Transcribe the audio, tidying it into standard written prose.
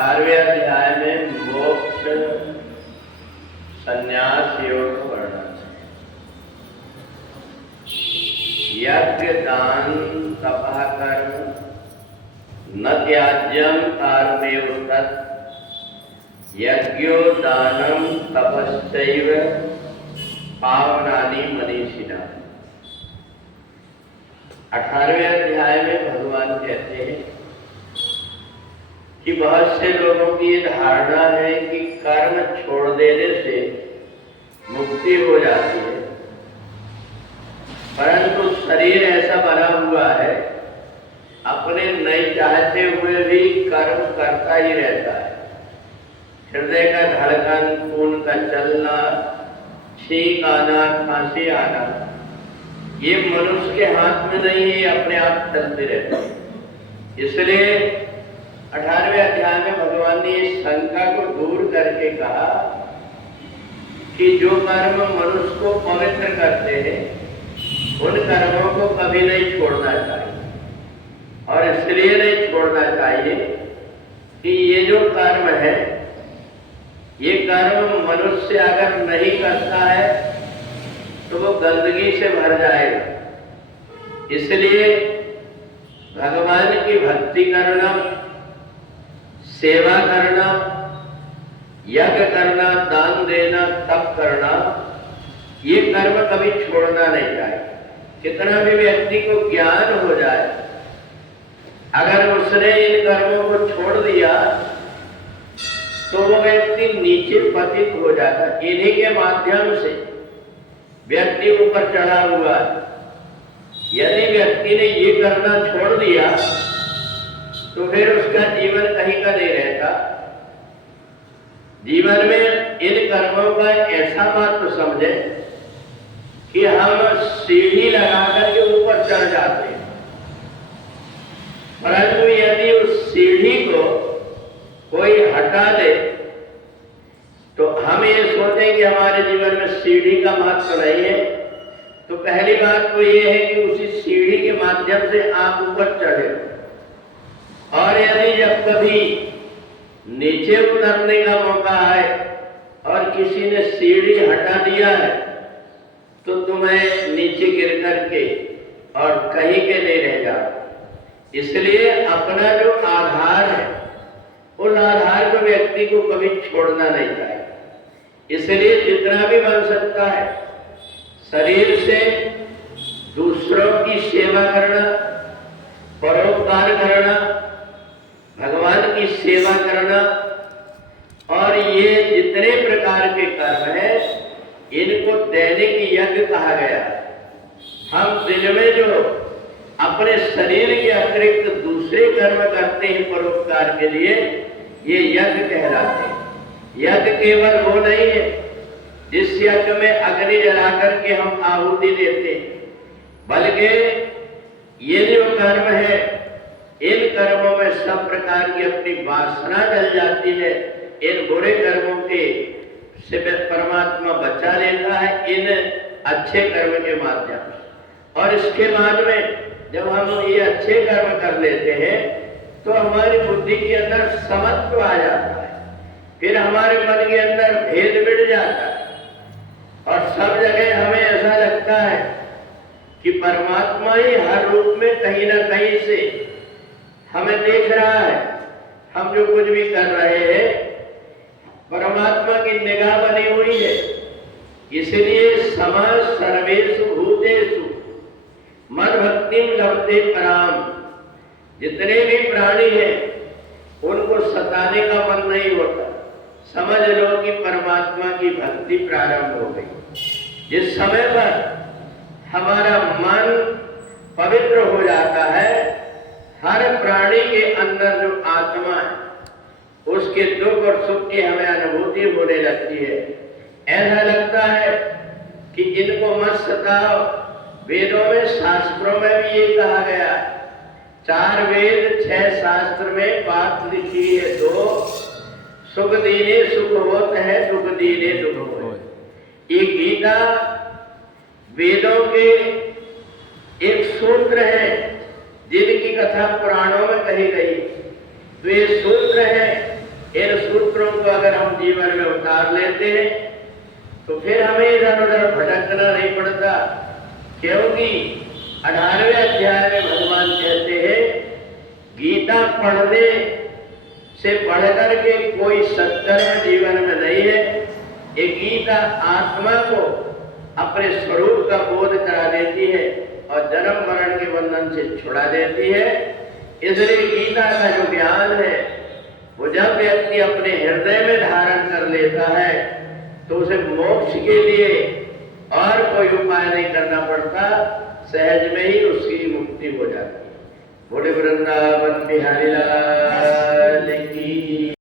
18वें अध्याय में मोक्ष संन्यास योग का वर्णन है। यज्ञ दान तपः कर्म न त्याज्यम तारमेव तत् यज्ञो दानम तपश्चैव पावनानि मनीषिणः। 18वें अध्याय में भगवान कहते हैं कि बहुत से लोगों की ये धारणा है कि कर्म छोड़ देने से मुक्ति हो जाती है, परंतु शरीर ऐसा बना हुआ है अपने नहीं चाहते हुए भी कर्म करता ही रहता है। हृदय का धड़कन, खून का चलना, छींक आना, खांसी आना, ये मनुष्य के हाथ में नहीं है, अपने आप चलते रहते हैं। इसलिए 18वें अध्याय में भगवान ने इस शंका को दूर करके कहा कि जो कर्म मनुष्य को पवित्र करते हैं उन कर्मों को कभी नहीं छोड़ना चाहिए। और इसलिए नहीं छोड़ना चाहिए कि ये जो कर्म है, ये कर्म मनुष्य अगर नहीं करता है तो वो गंदगी से भर जाएगा। इसलिए भगवान की भक्ति करना, सेवा करना, यज्ञ करना, दान देना, तप करना, ये कर्म कभी छोड़ना नहीं चाहिए। कितना भी व्यक्ति को ज्ञान हो जाए, अगर उसने इन कर्मों को छोड़ दिया तो वो व्यक्ति नीचे पतित हो जाता। इन्हीं के माध्यम से व्यक्ति ऊपर चढ़ा हुआ है। यदि व्यक्ति ने ये करना छोड़ दिया तो फिर उसका जीवन कहीं का नहीं रहता। जीवन में इन कर्मों का ऐसा महत्व समझे कि हम सीढ़ी लगा करके ऊपर चढ़ जाते हैं, परंतु यदि उस सीढ़ी को कोई हटा दे तो हम ये सोचें कि हमारे जीवन में सीढ़ी का महत्व नहीं है। तो पहली बात तो ये है कि उसी सीढ़ी के माध्यम से आप ऊपर चढ़े। और यदि जब कभी नीचे उतरने का मौका आए और किसी ने सीढ़ी हटा दिया है तो तुम्हें नीचे गिर करके और कहीं के नहीं रह जाओ। इसलिए अपना जो आधार है उस आधार को व्यक्ति को कभी छोड़ना नहीं चाहिए। इसलिए जितना भी बन सकता है शरीर से दूसरों की सेवा करना, परोपकार करना, भगवान की सेवा करना, और ये जितने प्रकार के कर्म हैं इनको दैनिक यज्ञ कहा गया है। हम दिन में जो अपने शरीर के अतिरिक्त दूसरे कर्म करते हैं परोपकार के लिए, ये यज्ञ कहलाते हैं। यज्ञ केवल वो नहीं है जिस यज्ञ में अग्नि जला करके हम आहुति देते हैं, बल्कि ये जो कर्म है इन कर्मों में सब प्रकार की अपनी वासना जल जाती है। इन बुरे कर्मों के से परमात्मा बचा लेता है इन अच्छे कर्म के माध्यम से। और इसके बाद में जब हम ये अच्छे कर्म कर लेते हैं तो हमारी बुद्धि के अंदर समत्व आ जाता है, फिर हमारे मन के अंदर भेद मिट जाता है और सब जगह हमें ऐसा लगता है कि परमात्मा ही हर रूप में कहीं ना कहीं से हमें देख रहा है। हम जो कुछ भी कर रहे हैं परमात्मा की निगाह बनी हुई है। इसलिए समाज सर्वेषु भूतेषु मन भक्तिम लभते पराम। जितने भी प्राणी हैं उनको सताने का मन नहीं होता। समझ लो कि परमात्मा की भक्ति प्रारंभ हो गई। जिस समय पर हमारा मन पवित्र हो जाता है, हर प्राणी के अंदर जो आत्मा है उसके दुख और सुख की हमें अनुभूति होने लगती है। ऐसा लगता है कि इनको मत सताओ। वेदों में, शास्त्रों में भी ये कहा गया है। 4 वेद 6 शास्त्र में बात लिखी है। 2 सुख दीने सुख होत है, दुख दीने दुख होत। ये गीता वेदों के एक सूत्र है जिनकी कथा पुराणों में कही गई। तो ये सूत्र है जीवन में उतार लेते हैं तो फिर हमें इधर उधर भटकना नहीं पड़ता, क्योंकि 18वें अध्याय में भगवान कहते हैं गीता पढ़ने से बढ़कर के कोई सत्कर्म जीवन में नहीं है। ये गीता आत्मा को अपने स्वरूप का बोध करा देती है और जन्म मरण के बंधन से छुड़ा देती है। इसलिए गीता का जो ज्ञान है वो जब व्यक्ति अपने हृदय में धारण कर लेता है तो उसे मोक्ष के लिए और कोई उपाय नहीं करना पड़ता, सहज में ही उसकी मुक्ति हो जाती है। बोले वृंदावन बिहारी लाल की।